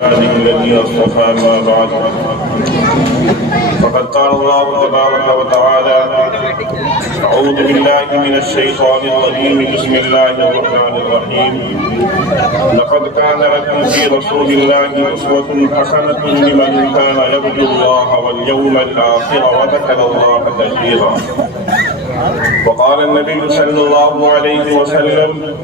الذي اصطفى ما بعد فقد قال الله تبارك وتعالى أعوذ بالله من الشيطان الرجيم بسم الله الرحمن الرحيم لقد كان لكم في رسول الله أسوة حسنة لمن كان يرجو الله واليوم الآخر وذكر الله كثيرا. وقال النبي صلى الله عليه وسلم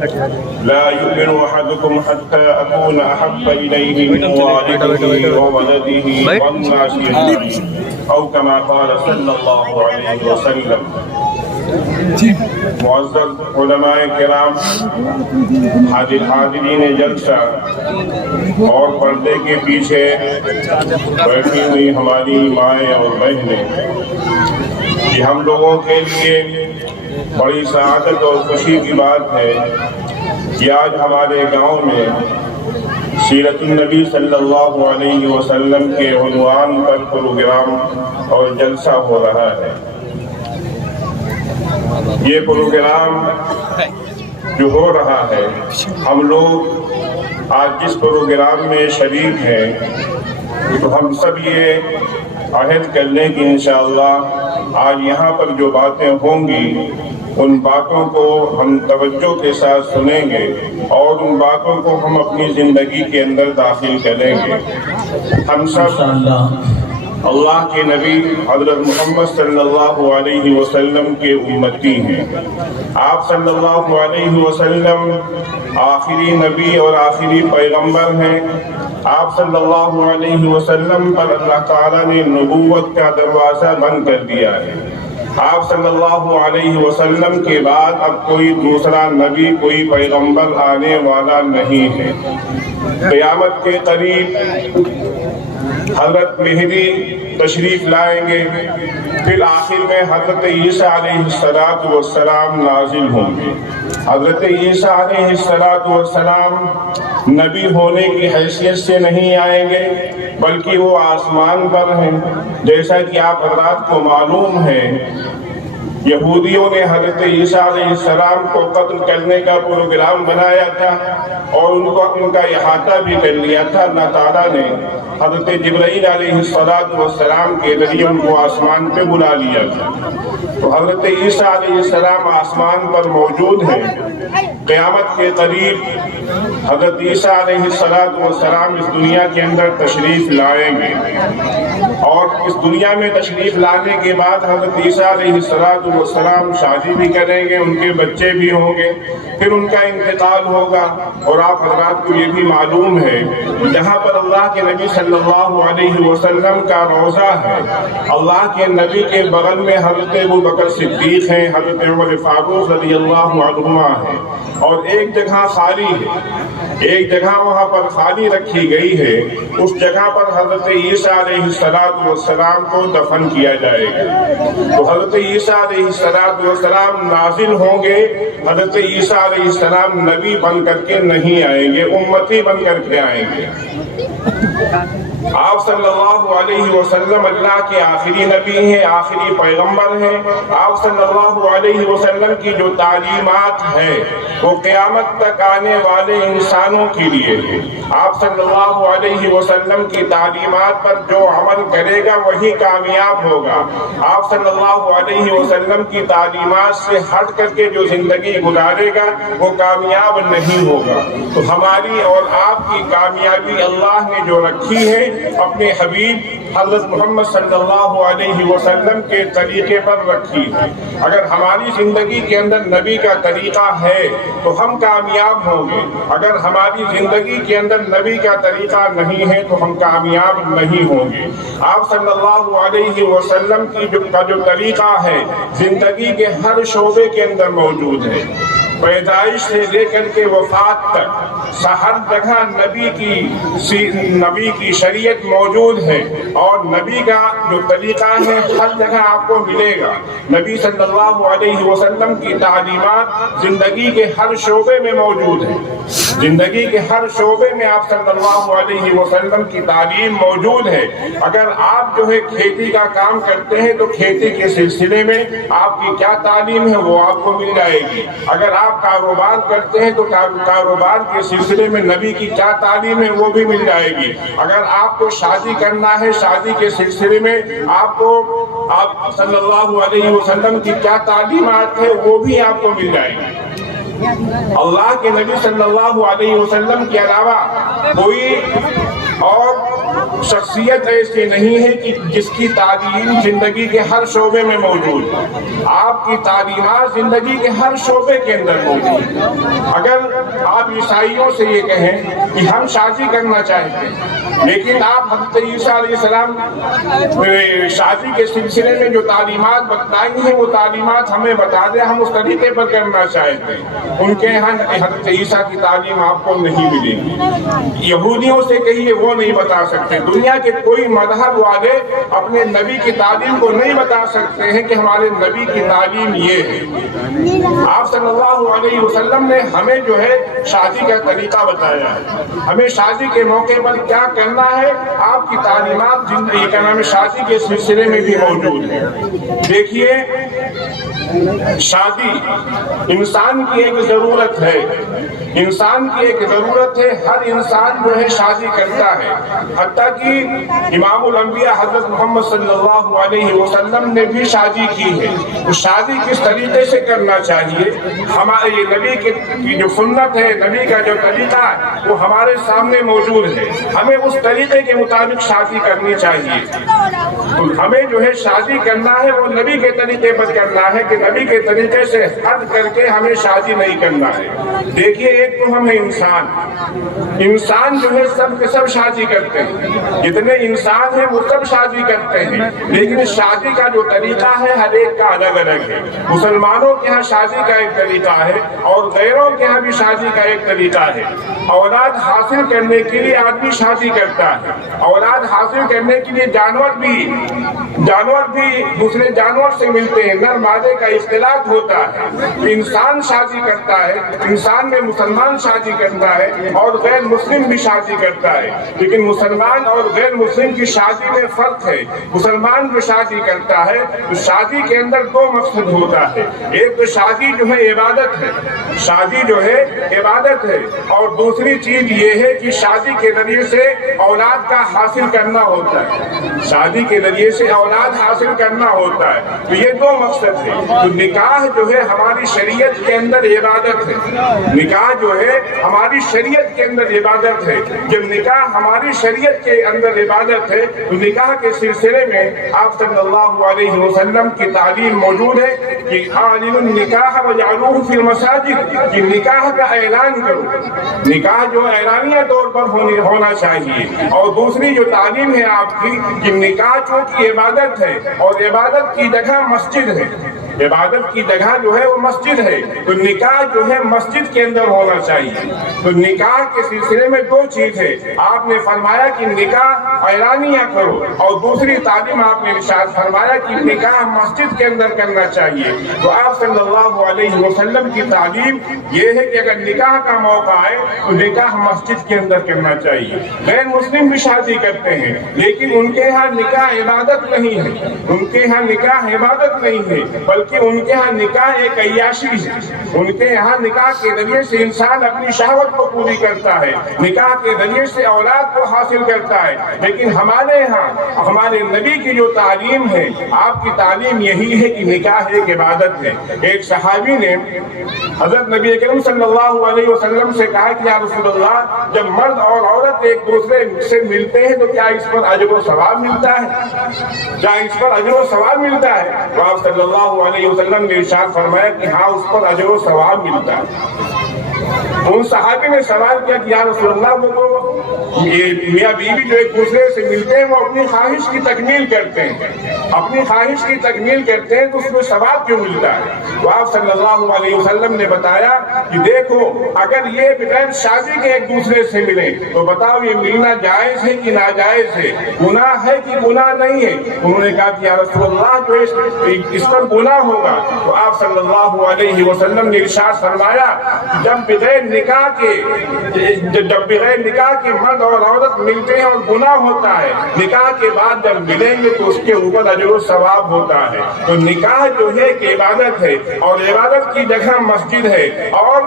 لا يؤمن أحدكم حتى أكون أحب إليه من والده وولده والناس أجمعين أو كما قال صلی اللہ علیہ وسلم. معزز علماء کرام، حاضرین جلسہ اور پردے کے پیچھے بیٹھی ہوئی ہماری مائیں اور بہنیں، یہ ہم لوگوں کے لیے بڑی سعادت اور خوشی کی بات ہے کہ آج ہمارے گاؤں میں سیرت النبی صلی اللہ علیہ وسلم کے عنوان پر پروگرام اور جلسہ ہو رہا ہے. یہ پروگرام جو ہو رہا ہے، ہم لوگ آج جس پروگرام میں شریک ہیں تو ہم سب یہ عہد کر لیں کہ انشاءاللہ آج یہاں پر جو باتیں ہوں گی ان باتوں کو ہم توجہ کے ساتھ سنیں گے اور ان باتوں کو ہم اپنی زندگی کے اندر داخل کریں گے. ہم سب اللہ کے نبی حضرت محمد صلی اللہ علیہ وسلم کے امتی ہیں. آپ صلی اللہ علیہ وسلم آخری نبی اور آخری پیغمبر ہیں. آپ صلی اللہ علیہ وسلم پر اللہ تعالیٰ نے نبوت کا دروازہ بند کر دیا ہے. آپ صلی اللہ علیہ وسلم کے بعد اب کوئی دوسرا نبی، کوئی پیغمبر آنے والا نہیں ہے. قیامت کے قریب حضرت مہدی تشریف لائیں گے، پھر آخر میں حضرت عیسیٰ علیہ السلام نازل ہوں گے. حضرت عیسیٰ علیہ السلام نبی ہونے کی حیثیت سے نہیں آئیں گے بلکہ وہ آسمان پر ہیں. جیسا کہ آپ حضرات کو معلوم ہے، یہودیوں نے حضرت عیسیٰ علیہ السلام کو قتل کرنے کا پروگرام بنایا تھا اور ان کا احاطہ بھی کر لیا تھا. اللہ تعالیٰ نے حضرت جبرائیل علیہ السلام کے ذریعے ان کو آسمان پہ بلا لیا تھا. تو حضرت عیسیٰ علیہ السلام آسمان پر موجود ہیں. قیامت کے قریب حضرت عیسیٰ علیہ السلام اس دنیا کے اندر تشریف لائیں گے اور اس دنیا میں تشریف لانے کے بعد حضرت عیسیٰ علیہ السلام شادی بھی کریں گے، ان کے بچے بھی ہوں گے، پھر ان کا انتقال ہوگا. اور آپ حضرات کو یہ بھی معلوم ہے جہاں پر اللہ کے نبی صلی اللہ علیہ وسلم کا روضہ ہے، اللہ کے نبی کے بغل میں حضرت ابوبکر صدیق ہیں، حضرت عمر فاروق رضی اللہ عنہما ہیں. اور ایک جگہ خالی ہے، ایک جگہ وہاں پر خالی رکھی گئی ہے. اس جگہ پر حضرت عیسیٰ علیہ السلام کو دفن کیا جائے گا. تو حضرت عیسیٰ علیہ السلام نازل ہوں گے. حضرت عیسیٰ علیہ السلام نبی بن کر کے نہیں آئیں گے، امتی بن کر کے آئیں گے. آپ صلی اللہ علیہ وسلم اللہ کے آخری نبی ہیں، آخری پیغمبر ہیں. آپ صلی اللہ علیہ وسلم کی جو تعلیمات ہیں وہ قیامت تک آنے والے انسانوں کے لیے ہے. آپ صلی اللہ علیہ وسلم کی تعلیمات پر جو عمل کرے گا وہی کامیاب ہوگا. آپ صلی اللہ علیہ وسلم کی تعلیمات سے ہٹ کر کے جو زندگی گزارے گا وہ کامیاب نہیں ہوگا. تو ہماری اور آپ کی کامیابی اللہ نے جو رکھی ہے اپنے حبیب حضرت محمد صلی اللہ علیہ وسلم کے طریقے پر رکھی ہے. اگر ہماری زندگی کے اندر نبی کا طریقہ ہے تو ہم کامیاب ہوں گے. اگر ہماری زندگی کے اندر نبی کا طریقہ نہیں ہے تو ہم کامیاب نہیں ہوں گے. آپ صلی اللہ علیہ وسلم کی جو طریقہ ہے زندگی کے ہر شعبے کے اندر موجود ہے. پیدائش سے لے کر کے وفات تک ہر جگہ نبی کی شریعت موجود ہے اور نبی کا جو طریقہ ہے ہر جگہ آپ کو ملے گا. نبی صلی اللہ علیہ وسلم کی تعلیمات زندگی کے ہر شعبے میں موجود ہے. زندگی کے ہر شعبے میں آپ صلی اللہ علیہ وسلم کی تعلیم موجود ہے۔ اگر آپ جو ہے کھیتی کا کام کرتے ہیں تو کھیتی کے سلسلے میں آپ کی کیا تعلیم ہے وہ آپ کو مل جائے گی۔ اگر آپ کاروبار کرتے ہیں تو کاروبار کے سلسلے میں نبی کی کیا تعلیم ہے وہ بھی مل جائے گی۔ اگر آپ کو شادی کرنا ہے، شادی کے سلسلے میں آپ صلی اللہ علیہ وسلم کی کیا تعلیمات ہے وہ بھی آپ کو مل جائے گی۔ اللہ کے نبی صلی اللہ علیہ وسلم کے علاوہ کوئی اور شخصیت ایسی نہیں ہے کہ جس کی تعلیم زندگی کے ہر شعبے میں موجود۔ آپ کی تعلیمات زندگی کے ہر شعبے کے اندر موجود۔ اگر آپ عیسائیوں سے یہ کہیں کہ ہم شادی کرنا چاہتے ہیں، لیکن آپ حضرت عیسیٰ علیہ السلام شادی کے سلسلے میں جو تعلیمات بتائی ہیں وہ تعلیمات ہمیں بتا دیں، ہم اس طریقے پر کرنا چاہتے ہیں۔ ان کے یہاں حضرت عیسیٰ کی تعلیم آپ کو نہیں ملے گی۔ یہودیوں سے کہیے وہ نہیں بتا سکتے۔ دنیا کے کوئی مذہب والے اپنے نبی کی تعلیم کو نہیں بتا سکتے ہیں کہ ہمارے نبی کی تعلیم یہ ہے۔ آپ صلی اللہ علیہ وسلم نے ہمیں جو ہے شادی کا طریقہ بتایا ہے، ہمیں شادی کے موقع پر کیا کرنا ہے۔ آپ کی تعلیمات زندگی کا نام شادی کے سلسلے میں بھی موجود ہے۔ دیکھیے، شادی انسان کی ایک ضرورت ہے، انسان کی ایک ضرورت ہے۔ ہر انسان جو ہے شادی کرتا ہے، حتیٰ کہ امام الانبیاء حضرت محمد صلی اللہ علیہ وسلم نے بھی شادی کی ہے۔ تو شادی کس طریقے سے کرنا چاہیے، ہمارے یہ نبی کی جو سنت ہے، نبی کا جو طریقہ ہے وہ ہمارے سامنے موجود ہے۔ ہمیں اس طریقے کے مطابق شادی کرنی چاہیے۔ تو ہمیں جو ہے شادی کرنا ہے وہ نبی کے طریقے پر کرنا ہے، کہ نبی کے طریقے سے ہٹ کر کے ہمیں شادی نہیں کرنا ہے۔ دیکھیے، ایک تو ہم ہیں انسان جو ہے سب کے سب شادی کرتے ہیں، جتنے انسان ہیں وہ سب شادی کرتے ہیں، لیکن شادی کا جو طریقہ ہے ہر ایک کا الگ الگ ہے۔ مسلمانوں کے ہاں شادی کا ایک طریقہ ہے اور غیروں کے ہاں بھی شادی کا ایک طریقہ ہے۔ اولاد حاصل کرنے کے لیے آدمی شادی کرتا ہے، اولاد حاصل کرنے کے لیے جانور بھی دوسرے جانور سے ملتے ہیں، نر مادے کا اختلاط ہوتا ہے۔ انسان شادی کرتا ہے، انسان میں مسلمان شادی کرتا ہے اور غیر مسلم بھی شادی کرتا ہے، لیکن مسلمان اور غیر مسلم کی شادی میں فرق ہے۔ مسلمان جو شادی کرتا ہے تو شادی کے اندر دو مقصد ہوتا ہے، ایک تو شادی جو ہے عبادت ہے، شادی جو ہے عبادت ہے، اور دوسری چیز یہ ہے کہ شادی کے ذریعے سے اولاد کا حاصل کرنا ہوتا ہے، شادی کے ذریعے سے اولاد حاصل کرنا ہوتا ہے۔ تو یہ دو مقصد ہے۔ تو نکاح جو ہے ہماری شریعت کے اندر عبادت ہے، نکاح جو ہے ہماری شریعت کے اندر عبادت ہے۔ جب نکاح ہماری شریعت کے اندر عبادت ہے تو نکاح کے سلسلے میں آپ صلی اللہ علیہ وسلم کی تعلیم موجود ہے کہ اعلنوا النکاح وجعلوہ فی المساجد، کہ نکاح کا اعلان کرو، نکاح جو اعلانیہ طور پر ہونا چاہیے۔ اور دوسری جو تعلیم ہے آپ کی کہ نکاح چونکہ عبادت ہے اور عبادت کی جگہ مسجد ہے، عبادت کی جگہ جو ہے وہ مسجد ہے، تو نکاح جو ہے مسجد کے اندر ہونا چاہیے۔ تو نکاح کے سلسلے میں دو چیز ہے، آپ نے فرمایا کہ نکاح اعلانیہ کرو، اور دوسری تعلیم آپ نے ارشاد فرمایا کہ نکاح مسجد کے اندر کرنا چاہیے۔ تو آپ صلی اللہ علیہ وسلم کی تعلیم یہ ہے کہ اگر نکاح کا موقع آئے تو نکاح مسجد کے اندر کرنا چاہیے۔ غیر مسلم بھی شادی کرتے ہیں، لیکن ان کے ہاں نکاح عبادت نہیں ہے، ان کے ہاں نکاح عبادت نہیں ہے، بلکہ ان کے ہاں نکاح ایک عیاشی ہے۔ ان کے یہاں نکاح کے ذریعے سے انسان اپنی شہوت کو پوری کرتا ہے، نکاح کے ذریعے سے اولاد کو حاصل کرتا ہے۔ لیکن ہمارے یہاں ہمارے نبی کی جو تعلیم ہے، آپ کی تعلیم یہی ہے کہ نکاح ایک عبادت ہے۔ ایک صحابی نے حضرت نبی اکرم صلی اللہ علیہ وسلم سے کہا کہ یا رسول اللہ، جب مرد اور عورت ایک دوسرے سے ملتے ہیں تو کیا اس پر اجر و ثواب ملتا ہے؟ کیا اس پر اجر و ثواب ملتا ہے؟ تو آپ صلی اللہ علیہ وسلم نے ارشاد فرمایا کہ ہاں، اس پر اجر و ثواب ملتا ہے۔ ان صحابی نے سوال کیا کہ یا رسول اللہ، وہ یہ میاں بیوی جو ایک دوسرے سے ملتے ہیں وہ اپنی خواہش کی تکمیل کرتے ہیں، اپنی خواہش کی تکمیل کرتے ہیں، تو اس میں ثواب کیوں ملتا ہے؟ تو آپ صلی اللہ علیہ وسلم نے بتایا کہ دیکھو، اگر یہ بغیر شادی کے ایک دوسرے سے ملیں تو بتاؤ یہ ملنا جائز ہے کہ ناجائز ہے، گناہ ہے کہ گناہ نہیں ہے؟ انہوں نے کہا کہ یا رسول اللہ، جو اس پر گناہ ہوگا۔ تو آپ صلی اللہ علیہ وسلم نے ارشاد فرمایا کہ جب بغیر نکاح کے مرد اور عورت ملتے ہیں اور گناہ ہوتا ہے، نکاح کے بعد جب ملیں گے تو اس کے اوپر اجر و ثواب ہوتا ہے۔ تو نکاح جو ہے کہ عبادت ہے، اور عبادت کی جگہ مسجد ہے، اور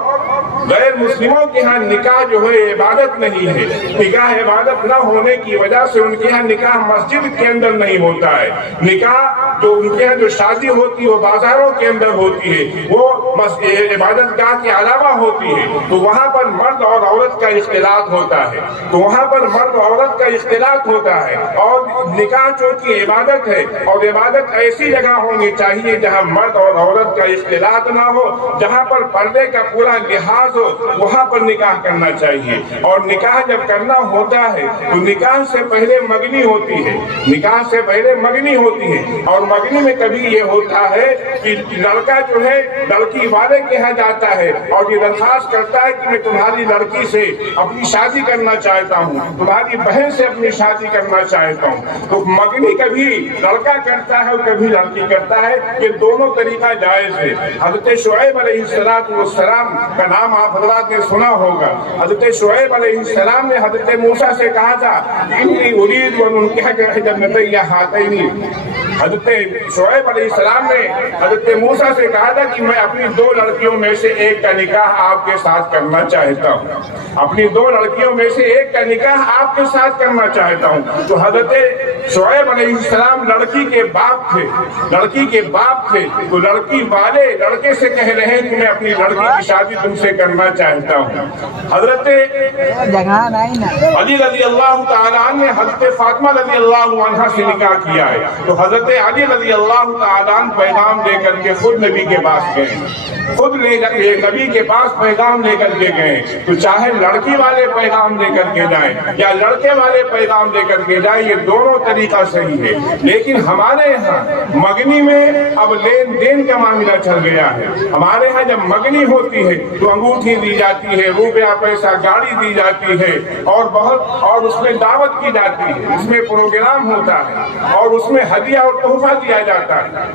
غیر مسلموں کے ہاں نکاح جو ہے عبادت نہیں ہے۔ نکاح عبادت نہ ہونے کی وجہ سے ان کے ہاں نکاح مسجد کے اندر نہیں ہوتا ہے، نکاح جو ان کے ہاں جو شادی ہوتی ہے وہ بازاروں کے اندر ہوتی ہے، وہ عبادت گاہ کے علاوہ ہوتی ہے، تو وہاں پر مرد اور عورت کا اختلاط ہوتا ہے، تو وہاں پر مرد اور عورت کا اختلاط ہوتا ہے۔ اور نکاح چونکہ عبادت ہے، اور عبادت ایسی جگہ ہونی چاہیے جہاں مرد اور عورت کا اختلاط نہ ہو، جہاں پر پردے کا پورا لحاظ ہو، وہاں پر نکاح کرنا چاہیے۔ اور نکاح جب کرنا ہوتا ہے تو نکاح سے پہلے مگنی ہوتی ہے، نکاح سے پہلے مگنی ہوتی ہے، اور مگنی میں کبھی یہ ہوتا ہے کہ لڑکا جو ہے لڑکی والے کے یہاں جاتا ہے اور یہ درخواست کرتا ہے کہ میں تمہاری لڑکی سے اپنی شادی کرنا چاہتا ہوں، تمہاری بہن سے اپنی شادی کرنا چاہتا ہوں۔ تو مگنی کبھی لڑکا کرتا ہے اور کبھی لڑکی کرتا ہے، یہ دونوں طریقہ جائز ہے۔ حضرت شعیب علیہ السلام کا نام آپ حضرات نے سنا ہوگا۔ حضرت شعیب علیہ السلام نے حضرت موسیٰ سے کہا تھا انی ارید ان انکحک احدی ابنتی ہاتین۔ حضرت شعیب علیہ السلام نے حضرت موسیٰ سے کہا تھا کہ میں اپنی دو لڑکیوں میں سے ایک کا نکاح آپ کے ساتھ کرنا چاہتا ہوں، اپنی دو لڑکیوں میں سے ایک کا نکاح آپ کے ساتھ کرنا چاہتا ہوں۔ تو حضرت شعیب علیہ السلام لڑکی کے باپ تھے، لڑکی کے باپ تھے، تو لڑکی والے لڑکے سے کہہ رہے ہیں کہ میں اپنی لڑکی کی شادی تم سے کرنا چاہتا ہوں۔ حضرت علی رضی اللہ تعالیٰ عنہ نے حضرت فاطمہ رضی اللہ عنہ سے نکاح کیا ہے، تو حضرت علی رضی اللہ تعالیٰ عنہ پیغام لے کر کے خود نبی کے پاس گئے، خود نبی کے پاس پیغام لے کر کے گئے۔ تو چاہے لڑکی والے پیغام لے کر کے جائیں یا لڑکے والے پیغام لے کر کے جائیں، یہ دونوں طریقہ صحیح ہے۔ لیکن ہمارے یہاں مگنی میں اب لین دین کا معاملہ چل گیا ہے۔ ہمارے یہاں جب مگنی ہوتی ہے تو انگوٹھی دی جاتی ہے، روپیہ پیسہ گاڑی دی جاتی ہے، اور اس میں دعوت کی جاتی ہے، اس میں پروگرام ہوتا ہے، اور اس میں ہدیہ اور تحفہ دیا جاتا ہے۔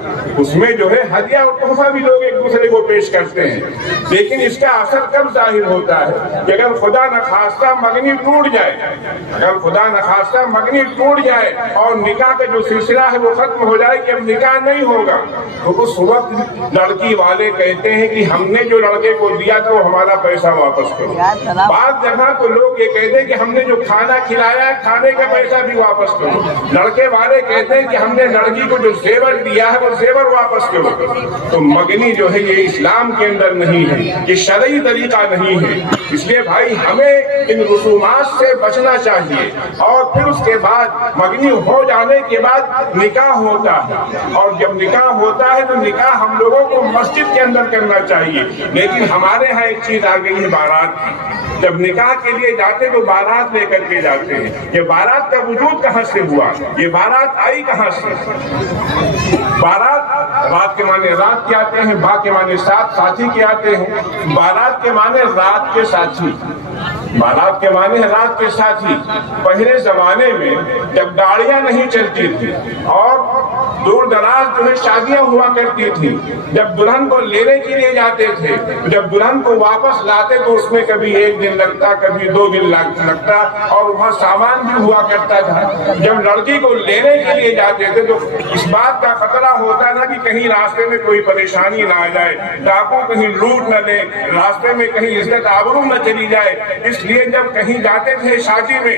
اس میں جو ہے ہدیہ اور تحفہ بھی لوگ ایک دوسرے کو پیش کرتے ہیں، لیکن اس کا اثر کب ظاہر ہوتا ہے کہ اگر خدا نخواستہ مگنی ٹوٹ جائے، اگر خدا نخواستہ مگنی ٹوٹ جائے اور نکاح کا جو سلسلہ ہے وہ ختم ہو جائے کہ اب نکاح نہیں ہوگا، تو اس وقت لڑکی والے کہتے ہیں کہ ہم نے جو لڑکے کو دیا تھا وہ ہمارا پیسہ واپس کرو۔ بعض جگہ تو لوگ یہ کہتے ہیں کہ ہم نے جو کھانا کھلایا ہے کھانے کا پیسہ بھی واپس کرو۔ لڑکے والے کہتے ہیں کہ ہم نے لڑکی کو جو زیور دیا ہے وہ زیور واپس کرو۔ تو مگنی جو ہے یہ اسلام کے اندر نہیں ہے، یہ شرعی طریقہ نہیں ہے۔ اس لیے بھائی ہمیں ان رسومات سے بچنا چاہیے، اور پھر اس کے بعد مگنی ہو جانے کے بعد نکاح ہوتا ہے، اور جب نکاح ہوتا ہے تو نکاح ہم لوگوں کو مسجد کے اندر کرنا چاہیے۔ لیکن ہمارے ہاں ایک چیز آ گئی ہے بارات کی، جب نکاح کے لیے جاتے تو بارات لے کر کے جاتے ہیں۔ یہ بارات کا وجود کہاں سے ہوا؟ یہ بارات آئی کہاں سے؟ بارات کے معنی رات کے آتے ہیں، با کے معنی ساتھ، ساتھی کے آتے ہیں۔ بارات کے معنی رات کے ساتھی، بارات کے معنی ہے رات کے ساتھی۔ پہلے زمانے میں جب گاڑیاں نہیں چلتی تھی اور دور دراز جو ہے شادیاں ہوا کرتی تھی، جب دلہن کو لینے کے لیے جاتے تھے، جب دلہن کو واپس لاتے تو اس میں کبھی ایک دن لگتا، کبھی 2 دن لگتا، اور وہاں سامان بھی ہوا کرتا تھا۔ جب لڑکی کو لینے کے لیے جاتے تھے تو اس بات کا خطرہ ہوتا تھا کہ کہیں راستے میں کوئی پریشانی نہ آ جائے، ڈاکو کہیں لوٹ نہ لے، راستے میں کہیں عزت آبرو نہ چلی جائے۔ اس لیے جب کہیں جاتے تھے شادی میں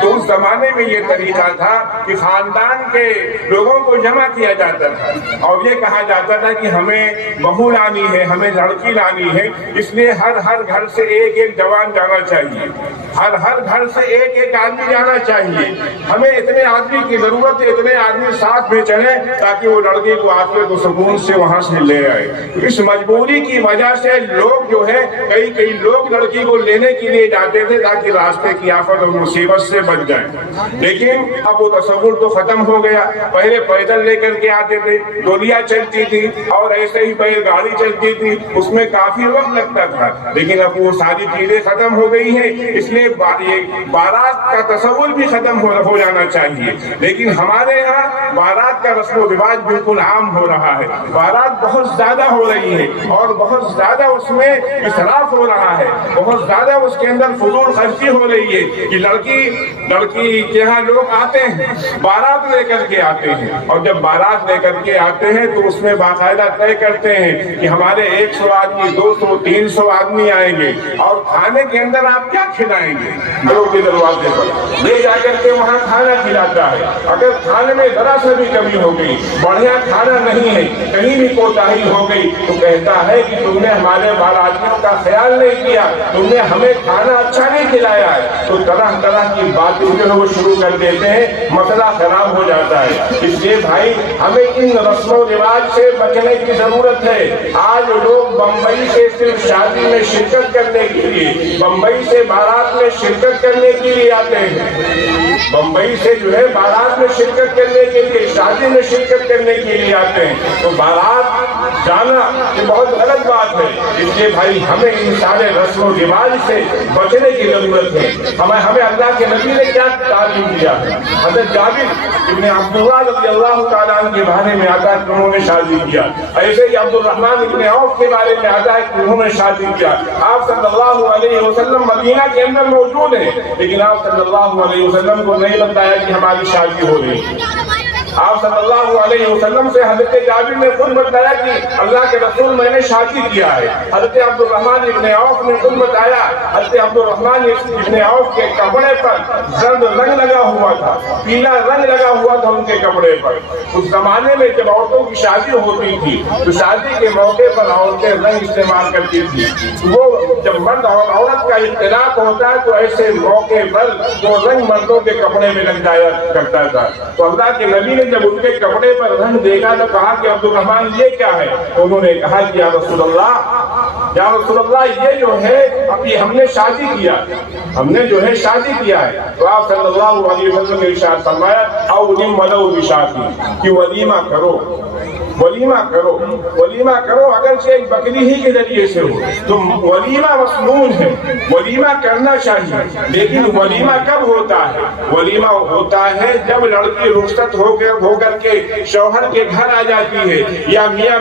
تو اس زمانے میں یہ طریقہ تھا کہ خاندان کے لوگوں کو جمع کیا جاتا تھا اور یہ کہا جاتا تھا کہ ہمیں بہو لانی ہے، ہمیں لڑکی لانی ہے، اس لیے ہر گھر سے ایک جوان جانا چاہیے، ہر گھر سے ایک آدمی جانا چاہیے، ہمیں اتنے آدمی کی ضرورت ہے، اتنے آدمی ساتھ میں چلیں تاکہ وہ لڑکی کو آفیت و سکون سے وہاں سے لے آئے۔ اس مجبوری کی وجہ سے لوگ جو ہے کئی لوگ لڑکی کو لینے کے لیے جاتے تھے تاکہ راستے کی آفت اور مصیبت سے بچ جائیں، لیکن اب وہ تصور تو ختم ہو گیا۔ پہلے پیدل لے کر کے آتے تھے، ڈولیاں چلتی تھی اور ایسے ہی بیل گاڑی چلتی تھی، اس میں کافی وقت لگتا تھا، لیکن اب وہ ساری چیزیں ختم ہو گئی ہیں۔ اس لیے یہ بارات کا تصور بھی ختم ہو جانا چاہیے، لیکن ہمارے یہاں بارات کا رسم و رواج بالکل عام ہو رہا ہے، بارات بہت زیادہ ہو رہی ہے اور بہت زیادہ اس میں اسراف ہو رہا ہے، بہت زیادہ اس کے اندر فضول خرچی ہو رہی ہے کہ لڑکی کے یہاں لوگ آتے ہیں، بارات لے کر کے آتے ہیں، اور جب بارات لے کر کے آتے ہیں تو اس میں باقاعدہ طے کرتے ہیں کہ ہمارے 100 آدمی 200 300 آدمی آئیں گے، اور کھانے کے اندر آپ کیا کھلائیں گے؟ لوگوں کے دروازے پر لے جا کر کے وہاں کھانا کھلاتا ہے، اگر کھانے میں ذرا سا بھی کمی ہو گئی، بڑھیا کھانا نہیں ہے، کہیں بھی کوتاہی ہو گئی، تو کہتا ہے کہ تم نے ہمارے باراتیوں کا خیال نہیں کیا، تم نے ہمیں کھانا اچھا نہیں کھلایا ہے، تو طرح طرح کی باتیں جو ہے وہ شروع کر دیتے ہیں، مسئلہ خراب ہو جاتا ہے۔ اس لیے بھائی ہمیں ان رسم و رواج سے بچنے کی ضرورت ہے۔ آج لوگ بمبئی سے صرف شادی میں شرکت کرنے کے لیے، بمبئی سے بارات میں شرکت کرنے کے لیے آتے ہیں، بمبئی سے جو ہے بارات میں شرکت کرنے کے لیے، شادی میں شرکت کرنے کے لیے آتے ہیں، تو بارات جانا یہ بہت غلط بات ہے۔ اس لیے بھائی ہمیں ان سارے رسم و رواج سے بچنے کی ضرورت ہے۔ ہمیں اللہ کے نبی نے کیا تعلیم دیا ہے؟ حضرت جابر ابن عبداللہ رضی اللہ تعالیٰ عنہ کے بارے میں آتا ہے کہ انہوں نے شادی کیا، ایسے ہی عبد الرحمن ابن عوف کے بارے میں آتا ہے کہ انہوں نے شادی کیا۔ آپ صلی اللہ علیہ وسلم مدینہ کے اندر موجود ہیں، لیکن آپ صلی اللہ علیہ وسلم کو نہیں بتایا کہ ہماری شادی ہو رہی ہے۔ آپ صلی اللہ علیہ وسلم سے حضرت جابر نے خود بتایا کہ اللہ کے رسول میں نے شادی کیا ہے۔ حضرت عبد الرحمن ابن عوف نے خود بتایا، حضرت عبد الرحمن ابن عوف کے کپڑے پر زرد رنگ لگا ہوا تھا، پیلا رنگ لگا ہوا تھا ان کے کپڑے پر۔ اس زمانے میں جب عورتوں کی شادی ہوتی تھی تو شادی کے موقع پر عورتیں رنگ استعمال کرتی تھی، وہ جب مرد اور عورت کا اختلاط ہوتا ہے تو ایسے موقع پر وہ رنگ مردوں کے کپڑے میں لگ جایا کرتا تھا۔ تو اللہ کے نبی نے جب ان کے کپڑے پر رنگ دیکھا تو کہا کہ عبد الرحمن یہ کیا ہے؟ انہوں نے کہا کہ یا رسول اللہ یہ جو ہے ابھی ہم نے شادی کیا، ہم نے جو ہے شادی کیا ہے۔ تو آپ صلی اللہ علیہ وسلم نے ارشاد فرمایا اولم ولو بشاتی، کہ ولیمہ کرو، ولیمہ کرو، ولیمہ کرو، اگرچہ ایک بکری ہی کے ذریعے سے ہو تو ولیمہ مسنون ہے، ولیمہ کرنا چاہیے۔ لیکن ولیمہ کب ہوتا ہے؟ ولیمہ ہوتا ہے جب لڑکی رخصت ہو کر کے شوہر کے گھر آ جاتی ہے، یا میاں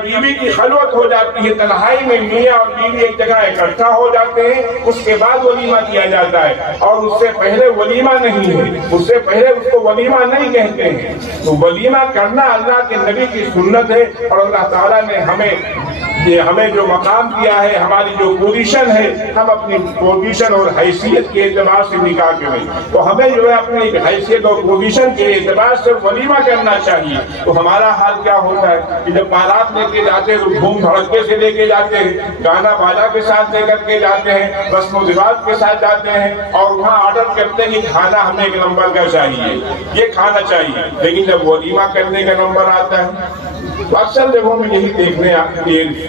بیوی کی خلوت ہو جاتی ہے، تنہائی میں میاں اور بیوی ایک جگہ اکٹھا ہو جاتے ہیں، اس کے بعد ولیمہ کیا جاتا ہے، اور اس سے پہلے ولیمہ نہیں ہے، اس سے پہلے اس کو ولیمہ نہیں کہتے ہیں۔ تو ولیمہ کرنا اللہ کے نبی کی سنت ہے، اور اللہ تعالیٰ نے ہمیں جو مقام دیا ہے، ہماری جو پوزیشن ہے، ہم اپنی پوزیشن اور حیثیت کے اعتبار سے نکاح کریں، تو ہمیں جو ہے اپنی حیثیت اور پوزیشن کے اعتبار سے ولیمہ کرنا چاہیے۔ تو ہمارا حال کیا ہوتا ہے کہ جب بارات لے کے جاتے ہیں تو دھوم دھڑکے سے لے کے جاتے ہیں، گانا باجا کے ساتھ لے کر کے جاتے ہیں، رسم و رواج کے ساتھ جاتے ہیں، اور وہاں آرڈر کرتے ہیں کہ کھانا ہمیں ایک نمبر کا چاہیے، یہ کھانا چاہیے۔ لیکن جب ولیمہ کرنے کا نمبر آتا ہے تو اکثر جگہوں میں یہی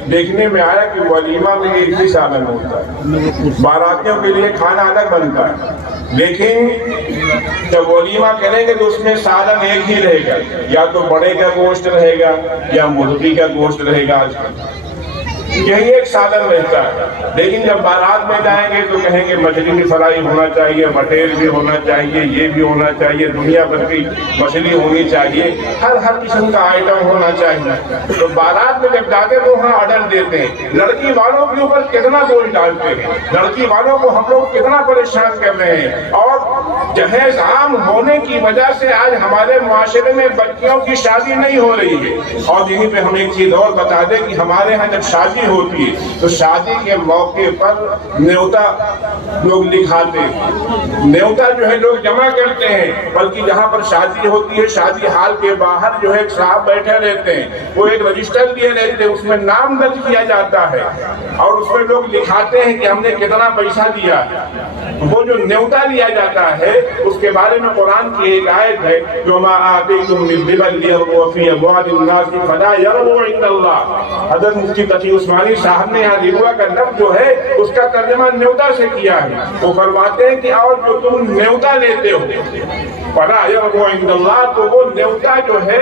دیکھنے میں آیا کہ ولیمہ میں ایک ہی سالن ہوتا ہے، باراتیوں کے لیے کھانا الگ بنتا ہے، لیکن جب ولیمہ کریں گے تو اس میں سالن ایک ہی رہے گا، یا تو بڑے کا گوشت رہے گا یا مرغی کا گوشت رہے گا، یہی ایک سالن رہتا ہے۔ لیکن جب بارات میں جائیں گے تو کہیں گے مچھلی کی فرائی ہونا چاہیے، مٹیر بھی ہونا چاہیے، یہ بھی ہونا چاہیے، دنیا بھر کی مچھلی ہونی چاہیے، ہر قسم کا آئٹم ہونا چاہیے۔ تو بارات میں جب جاتے تو وہاں آرڈر دیتے ہیں، لڑکی والوں کے اوپر کتنا بوجھ ڈالتے ہیں، لڑکی والوں کو ہم لوگ کتنا پریشان کر رہے ہیں، اور جہیز عام ہونے کی وجہ سے آج ہمارے معاشرے میں بچیوں کی شادی نہیں ہو رہی ہے۔ اور یہیں پہ ہم ایک چیز اور بتا دیں کہ ہمارے ہاں جب شادی ہوتی ہے تو شادی کے موقع پر نیوتا لوگ لکھاتے ہیں، نیوتا جو ہے لوگ جمع کرتے ہیں، بلکہ جہاں پر شادی ہوتی ہے شادی ہال کے باہر جو ہے ایک صاحب بیٹھے رہتے ہیں، وہ ایک رجسٹر لیے رہتے ہیں، اس میں نام درج کیا جاتا ہے، اور اس میں لوگ لکھاتے ہیں کہ ہم نے کتنا پیسہ دیا۔ وہ جو نیوتا لیا جاتا ہے اس کے بارے میں قرآن کی ایک آیت ہے جو ما آتیتم من ربا لیربو فی اموال الناس فلا یربو عند اللہ۔ حضرت مفتی تقی عثمانی صاحب نے یہاں ربا کا لفظ جو ہے اس کا ترجمہ نیوتا سے کیا ہے۔ وہ فرماتے ہیں کہ اور جو تم نیوتا لیتے ہو فلا یربو عند اللہ، تو وہ نیوتا جو ہے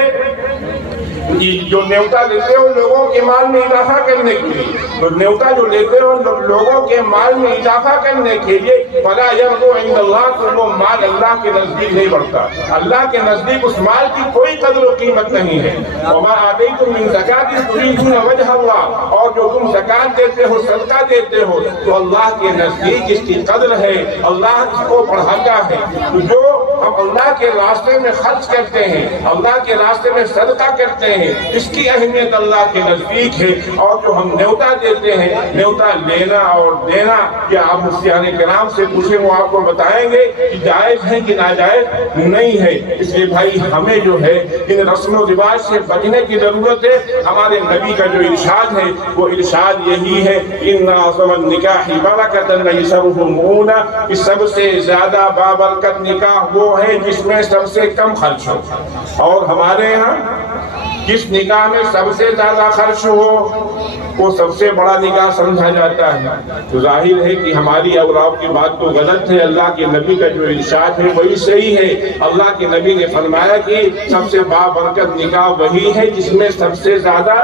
جو نیوتا لیتے ہو لوگوں کے مال میں اضافہ کرنے کے لیے، تو نیوتا جو لیتے ہو لوگوں کے مال میں اضافہ کرنے کے لیے، فلا یرضو عند اللہ، تو وہ مال اللہ کے نزدیک نہیں بڑھتا، اللہ کے نزدیک اس مال کی کوئی قدر و قیمت نہیں ہے۔ وما آتیتم من زکاۃ تریدون وجہ اللہ، اور جو تم زکات دیتے ہو، صدقہ دیتے ہو، تو اللہ کے نزدیک اس کی قدر ہے، اللہ اس کو بڑھاتا ہے۔ تو جو ہم اللہ کے راستے میں خرچ کرتے ہیں، اللہ کے راستے میں صدقہ کرتے ہیں، اس کی اہمیت اللہ کے نزدیک ہے۔ اور جو ہم نیوتا دیتے ہیں، نیوتا لینا اور دینا، یا آپ مفتیان کرام سے پوچھیں وہ آپ کو بتائیں گے کہ جائز ہے کہ ناجائز نہیں ہے۔ اس لیے بھائی ہمیں جو ہے ان رسم و رواج سے بچنے کی ضرورت ہے۔ ہمارے نبی کا جو ارشاد ہے وہ ارشاد یہی ہے، ان اعظم النکاح برکۃ ایسرہ مؤونہ، کہ سب سے زیادہ بابرکت نکاح وہ ہے جس میں سب سے کم خرچ ہو۔ اور ہمارے ہاں جس نکاح میں سب سے زیادہ خرچ ہو وہ سب سے بڑا نکاح سمجھا جاتا ہے۔ تو ظاہر ہے کہ ہماری اور آپ کی بات تو غلط ہے، اللہ کے نبی کا جو ارشاد ہے وہی صحیح ہے۔ اللہ کے نبی نے فرمایا کہ سب سے بابرکت نکاح وہی ہے جس میں سب سے زیادہ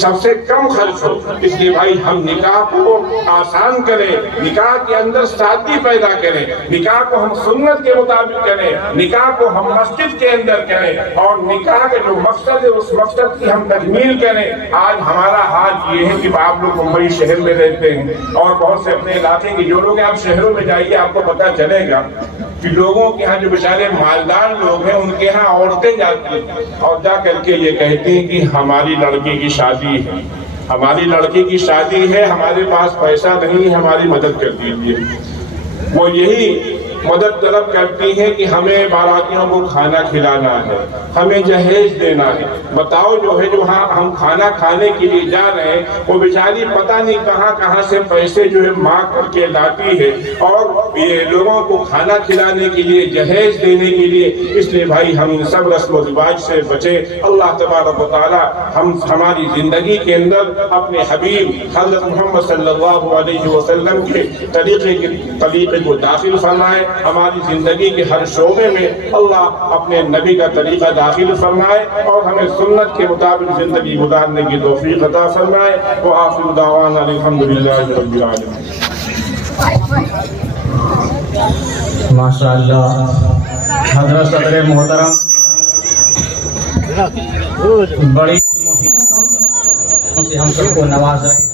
سب سے کم خرچ ہو۔ اس لیے بھائی ہم نکاح کو آسان کریں، نکاح کے اندر سادگی پیدا کریں، نکاح کو ہم سنت کے مطابق کریں، نکاح کو ہم مسجد کے اندر کریں، اور نکاح کا جو مقصد ہے اس مقصد کی ہم تکمیل کریں۔ آج ہمارا حال یہ ہے کہ آپ لوگ ممبئی شہر میں رہتے ہیں اور بہت سے اپنے علاقے کے جو لوگ ہیں، آپ شہروں میں جائیے آپ کو پتہ چلے گا کہ لوگوں کے ہاں جو بیچارے مالدار لوگ ہیں ان کے ہاں عورتیں جاتی ہیں اور جا کر کے یہ کہتی ہیں کہ ہماری لڑکی کی شادی ہے، ہماری لڑکی کی شادی ہے، ہمارے پاس پیسہ نہیں، ہماری مدد کر دیجیے۔ وہ یہی مدد طلب کرتی ہیں کہ ہمیں باراتیوں کو کھانا کھلانا ہے، ہمیں جہیز دینا ہے۔ بتاؤ جو ہے جو ہم کھانا کھانے کے لیے جا رہے ہیں وہ بیچاری پتہ نہیں کہاں سے پیسے جو ہے مانگ کر کے لاتی ہے، اور یہ لوگوں کو کھانا کھلانے کے لیے، جہیز دینے کے لیے۔ اس لیے بھائی ہم ان سب رسم و رواج سے بچے۔ اللہ تبارک و تعالی ہماری زندگی کے اندر اپنے حبیب حضرت محمد صلی اللہ علیہ وسلم کے طریقے کو داخل فرمائے، ہماری زندگی کے ہر شعبے میں اللہ اپنے نبی کا طریقہ داخل فرمائے، اور ہمیں سنت کے مطابق زندگی گزارنے کی توفیق عطا فرمائے۔ وآخر دعوانا الحمدللہ رب العالمین۔ ماشاءاللہ حضرت صدر محترم بڑی سے ہم سب کو نواز رہے